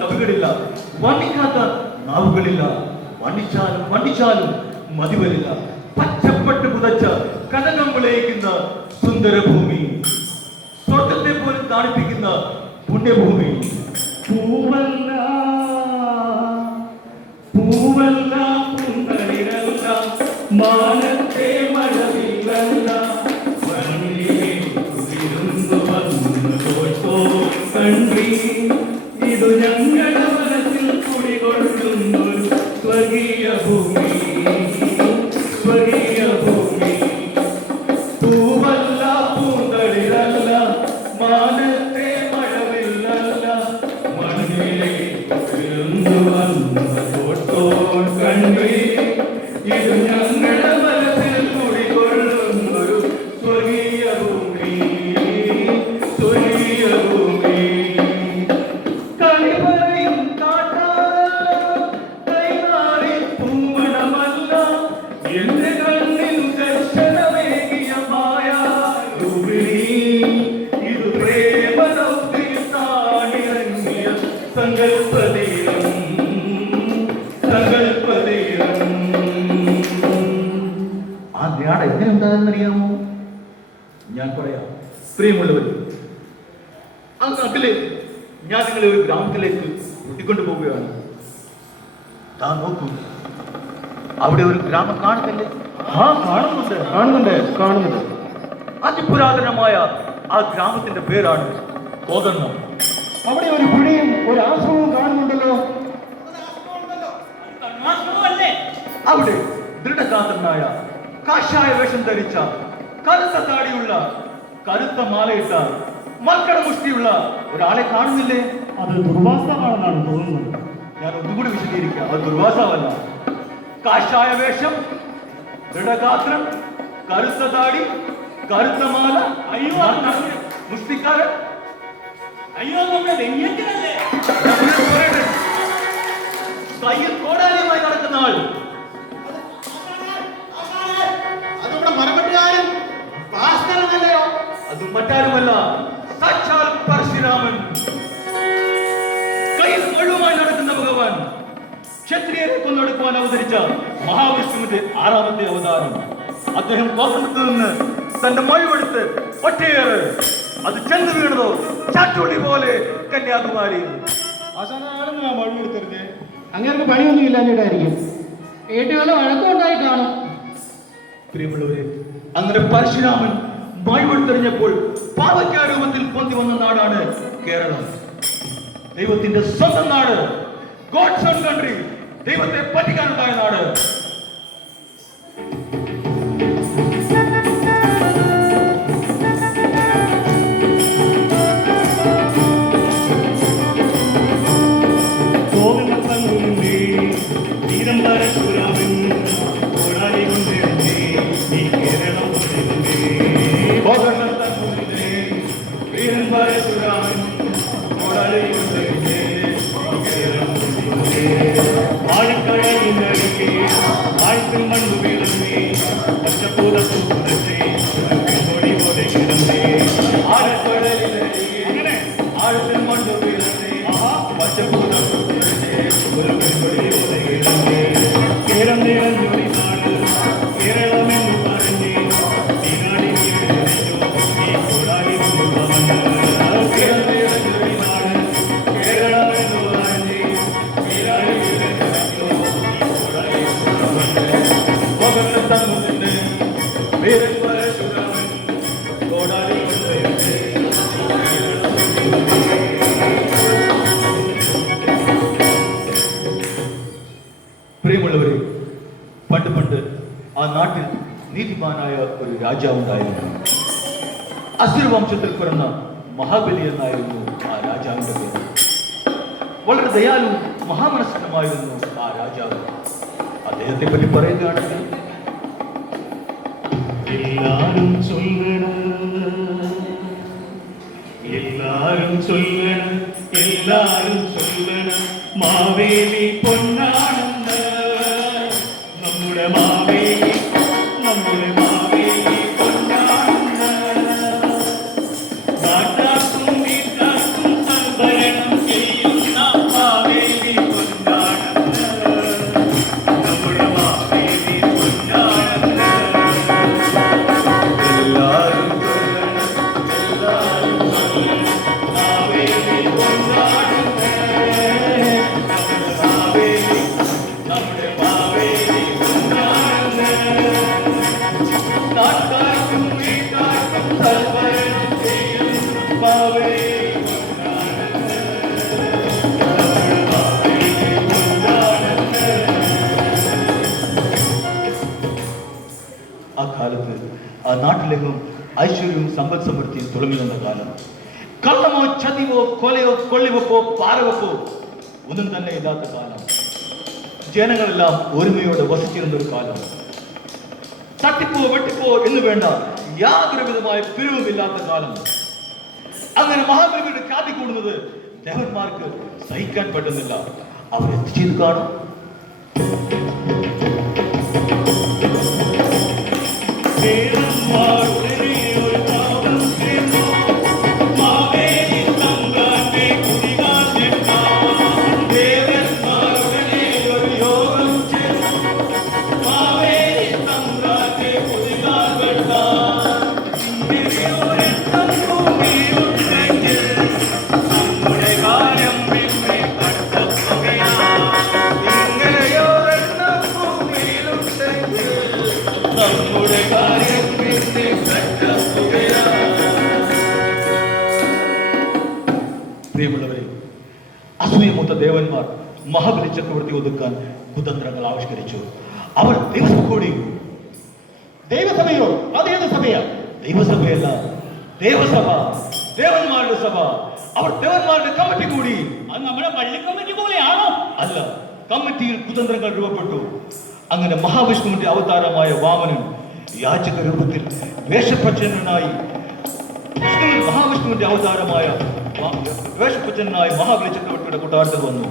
കവികളില്ല, വർണ്ണിക്കാത്ത നാവുകളില്ല, വർണ്ണിച്ചാലും വർണ്ണിച്ചാലും മതിവരില്ല. പച്ചപ്പെട്ട് പുതച്ച കനകം വിളയിക്കുന്ന സുന്ദരഭൂമി, സ്വർഗത്തെ പോലും കാണിപ്പിക്കുന്ന പുണ്യഭൂമി. പൂവല്ല പൂവല്ല പുന്നരിരല്ല, മാനത്തെ മഴവില്ലല്ല, കൺട്രി ഇത് ഞങ്ങളുടെ മനസ്സിൽ കുടികൊള്ളുന്നൊരു സ്വർഗീയ ഭൂമി, സ്വർഗീയ ഭൂമി. പൂവല്ല പൂന്തളിരല്ല, മാനത്തെ മഴവില്ലല്ല, മണ്ണിലിരുന്നു വന്ന കോട്ടോൺ കൺട്രി ഇത് ഞങ്ങളുടെ മനസ്സിൽ കുടികൊള്ളുന്നൊരു സ്വർഗീയ ഭൂമി, സ്വർഗീയ ഭൂമി. എന്റെ കണ്ണിൽ ദർശനമേകിയ മായ ഇത് പ്രേമദൗത്യം താണിറങ്ങിയ സങ്കൽപ്പതീരം, സങ്കൽപ്പതീരം. ആ ധ്യാനം എങ്ങനെ ഉണ്ടാകുന്നറിയാമോ? ഞാൻ പറയാം. പ്രിയമുള്ളവർ, ആ നാട്ടിലെ ഞാൻ നിങ്ങളെ ഒരു ഗ്രാമത്തിലേക്ക് കൂട്ടിക്കൊണ്ടു പോവുകയാണ്. താൻ നോക്കൂ, അവിടെ ഒരു ഗ്രാമം കാണുന്നില്ലേ? ആ കാണുന്നുണ്ട്, കാണുന്നുണ്ട്, കാണുന്നുണ്ട്. അതിപുരാതനമായ ആ ഗ്രാമത്തിന്റെ പേരാണ് കോതന്നം. അവിടെ ഒരു പുഴയും ഒരു ആശ്രമവും കാണുന്നുണ്ടല്ലോ. അവിടെ ദൃഢഗാത്രനായ കാഷായ വേഷം ധരിച്ച കറുത്ത താടിയുള്ള കറുത്ത മാലയിട്ട മർക്കട മുഷ്ടിയുള്ള ഒരാളെ കാണുന്നില്ലേ? അത് ദുർവാസാവാണെന്നാണ് തോന്നുന്നത്. ഞാൻ ഒന്നുകൂടി വിശദീകരിക്കാം. അത് ദുർവാസാവല്ല. കാഷായ വേഷം, ദൃഢഗാത്രം, കറുത്ത താടി, കറുത്ത മാല, അയ്യോ മുഷ്ടിക്കാരൻ. അയ്യോ, നമ്മുടെ വെയ്യത്തിനല്ലേ? കയ്യിൽ കോടാലിയുമായി നടക്കുന്ന ആൾ. അതുകൂടെ മരപ്പെട്ടുകാരൻ ഭാസ്കരനല്ലയോ? അതും മറ്റാരുമല്ല, സാക്ഷാൽ പരശുരാമൻ. കയ്യിൽ കൊഴുവുമായി നടക്കുന്ന ഭഗവാൻ. ക്ഷത്രിയരെ കൊന്നെടുക്കുവാൻ അവതരിച്ച മഹാവിഷ്ണുവിന്റെ 6ാമത്തെ അവതാരം. അദ്ദേഹം കോതന്നത്ത് നിന്ന് തന്റെ മഴുവെടുത്ത് ഒറ്റയേറ് അത് ചെന്ന് വീണതോ ചാട്ടുളി പോലെ കന്യാകുമാരി. ആശാനാണെന്ന് ആ മഴുവെടുത്തരുത്. അങ്ങനെ പണിയൊന്നും ഇല്ലാഞ്ഞിട്ടായിരിക്കും. വീട്ടുകാല വഴക്കമുണ്ടായി കാണും. പ്രിയമുള്ളവരെ, അങ്ങനെ പരശുരാമൻ മഴുവെടുത്തെറിഞ്ഞപ്പോൾ പാവയ്ക്കാരൂപത്തിൽ പൊന്തി വന്ന നാടാണ് കേരളം. ദൈവത്തിന്റെ സ്വന്തം നാട്, ഗോഡ്സ് ഓൺ കൺട്രി, ദൈവത്തെ പറ്റിക്കാനുണ്ടായ നാട്. പ്രിയമുള്ളവരെ, പണ്ട് പണ്ട് ആ നാട്ടിൽ നീതിമാനായ ഒരു രാജാവുണ്ടായിരുന്നു. അസുര വംശത്തിൽ പിറന്ന മഹാബലി എന്നായിരുന്നു ആ രാജാവിന്റെ പേര്. വളരെ ദയാലു മഹാമനസ്കനുമായിരുന്നു ആ രാജാവ്. അദ്ദേഹത്തെ പറ്റി പറയുകയാണെങ്കിൽ, എല്ലാരും ചൊല്ലണ, എല്ലാരും சொல்லணும் எல்லாரும் சொல்லணும் மாவேலி பொன்னானந்த നമ്മുടെ മാവേലി നമ്മുടെ മാവേലി പൊന്നാനന്ദ നാട്ടാർക്കും വീട്ടാർക്കും സംഭരണം ചെയ്യുന്ന മാവേലി പൊന്നാനന്ദ നമ്മുടെ മാവേലി പൊന്നാനന്ദ എല്ലാരും മാവേലി പൊന്നാനന്ദ നമ്മുടെ മാവേലി നാട്ടാർക്കും വീട്ടാർക്കും സംഭരണം ചെയ്യും മാവേലി ആ കാലത്ത് ആ നാട്ടിലെങ്ങും ഐശ്വര്യവും സമ്പദ് സമൃദ്ധിയും തുളങ്ങി വന്ന കാലം. കള്ളമോ ചതിവോ കൊലയോ കൊള്ളിവെപ്പോ പാരവെപ്പോ ഒന്നും തന്നെ ഇല്ലാത്ത കാലം. ജനങ്ങളെല്ലാം ഒരുമയോടെ വസിച്ചിരുന്ന ഒരു കാലം. തട്ടിപ്പോ വെട്ടിപ്പോ എന്ന് വേണ്ട യാതൊരു വിധമായ പിരിവുമില്ലാത്ത കാലം. അങ്ങനെ മഹാബലിയുടെ ഖ്യാതി കൂടുന്നത് ദേവന്മാർക്ക് സഹിക്കാൻ പറ്റുന്നില്ല. അവർ എന്ത് ചെയ്തു കാണും? പ്രിയമുള്ളവരെ, അസൂയമൂത്ത ദേവന്മാർ മഹാബലി ചക്രവർത്തി ഒതുക്കാൻ കുതന്ത്രങ്ങൾ ആവിഷ്കരിച്ചു. അവർ ദിവസം കൂടി. ദൈവസഭയോ? അതേത് സഭയാ? ദൈവസഭയല്ല, ദേവസഭ, ദേവന്മാരുടെ സഭ. അവർ ദേവന്മാരുടെ കമ്മിറ്റി കൂടി. അത് നമ്മുടെ പള്ളി കമ്മിറ്റി പോലെയാണോ? അല്ല, കമ്മിറ്റിയിൽ കുതന്ത്രങ്ങൾ രൂപപ്പെട്ടു. അങ്ങനെ മഹാവിഷ്ണുവിന്റെ അവതാരമായ വാമനൻ യാചക രൂപത്തിൽ വേഷപ്രച്ഛന്നനായി മഹാവിഷ്ണുവിന്റെ അവതാരമായ വേഷപ്രച്ഛന്നനായി മഹാബലി ചക്രവർത്തിയുടെ കൊട്ടാരത്തിൽ വന്നു.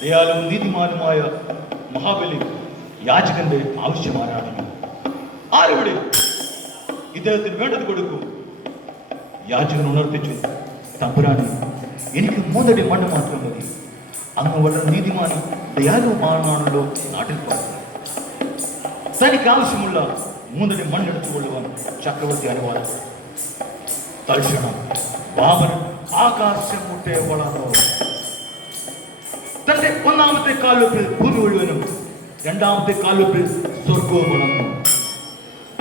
ദയാലും നീതിമാനുമായ മഹാബലി യാചകന്റെ ആവശ്യമാരാണ്. ആരെവിടെ? ഇദ്ദേഹത്തിന് വേണ്ടത് കൊടുക്കൂ. യാചകൻ ഉണർത്തിച്ചു, തമ്പുരാനെ, എനിക്ക് 3 അടി മണ്ണ് മാത്രം മതി. അങ്ങ് വളരെ നീതിമാനും ദയാലുവുമാണല്ലോ നാട്ടിൽ പറഞ്ഞത്. തനിക്ക് ആവശ്യമുള്ള 3 അടി മണ്ണെടുത്തുകൊള്ളുവാൻ ചക്രവർത്തി അനുവാദം. തൽക്ഷണം വാമനൻ ആകാശം മുട്ടെ വളർന്നു. തന്റെ 1-ാമത്തെ കാൽവെപ്പിൽ ഭൂമി മുഴുവനും 2-ാമത്തെ കാൽവെപ്പിൽ സ്വർഗവും വളർന്നു.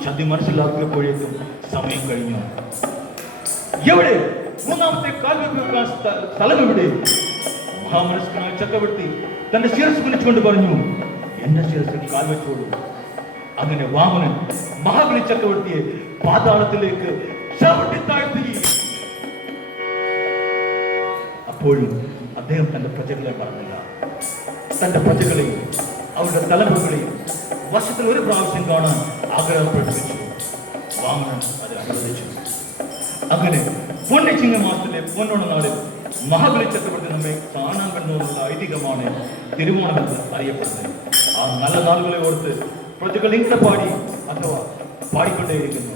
ചതി മനസ്സിലാക്കിയപ്പോഴേക്കും സമയം കഴിഞ്ഞു. എവിടെ? 3-ാമത്തെ കാൽവെപ്പ് വെക്കാൻ സ്ഥലം എവിടെ? മഹാമനസ്കനായ ചക്രവർത്തി തന്റെ ശിരസ് കുനിച്ചുകൊണ്ട് പറഞ്ഞു, എന്റെ ശിരസിൽ കാൽവെച്ചോളൂ. അങ്ങനെ വാമനൻ മഹാബലി ചക്രവർത്തിയെ പാതാളത്തിലേക്ക് ചവിട്ടി താഴ്ത്തി. അപ്പോഴും അദ്ദേഹം തന്റെ പ്രജകളെ പറഞ്ഞില്ല. തന്റെ പ്രജകളെയും അവരുടെ തലമുറകളെയും വർഷത്തിൽ 1 പ്രാവശ്യം കാണാൻ ആഗ്രഹം പ്രകടിപ്പിച്ചു. വാമനൻ അത് അനുവദിച്ചു. അങ്ങനെ പൊന്നിച്ചിങ്ങ മാസത്തിലെ പൊന്നോണ നാളിൽ മഹാബലി ചക്രവർത്തി നമ്മെ കാണാൻ കണ്ടുവന്നുള്ള ഐതിഹ്യമാണ് തിരുവോണമെന്ന് അറിയപ്പെടുന്നത്. ആ നല്ല നാളുകളെ ഓർത്ത് പ്രജകൾ ഇങ്ങനെ പാടി അഥവാ പാടിക്കൊണ്ടേയിരിക്കുന്നു.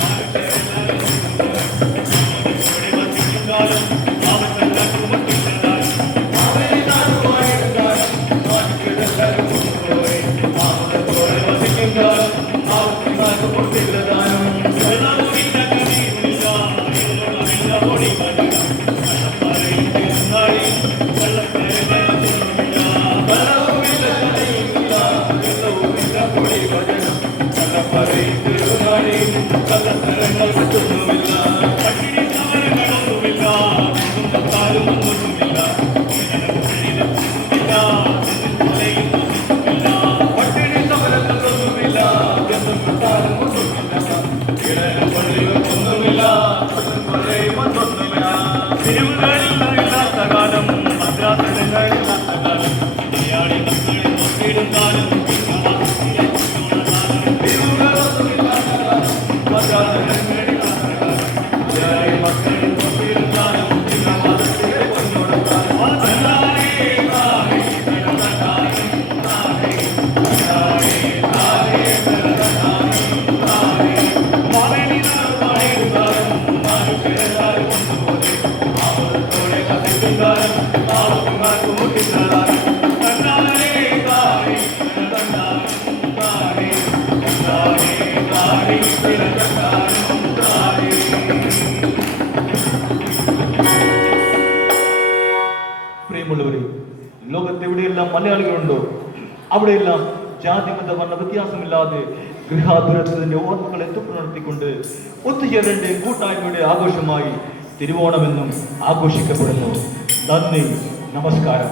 നാട് എല്ലാവരും ഒന്നുപോലെ ആവതത്തോടെ കത്തിക്കുന്നതാരം പാവക്കുമാർക്ക് മുട്ടിക്കുന്നതാരം തന്നാലേ താനേ തന്നാലും താനേ താനേ താനേ തന്നാലും താനേ. പ്രിയമുള്ളവരെ, ലോകത്തെവിടെയെല്ലാം മലയാളികളുണ്ടോ അവിടെയെല്ലാം ജാതി മത വർണ്ണ വ്യത്യാസമില്ലാതെ ഗൃഹാതുരത്വത്തിന്റെ ഓർമ്മകളെ തുപ്പുണർത്തിക്കൊണ്ട് ഒത്തുചേരേണ്ട കൂട്ടായ്മയുടെ ആഘോഷമായി തിരുവോണമെന്നും ആഘോഷിക്കപ്പെടുന്നു. നന്ദി, നമസ്കാരം.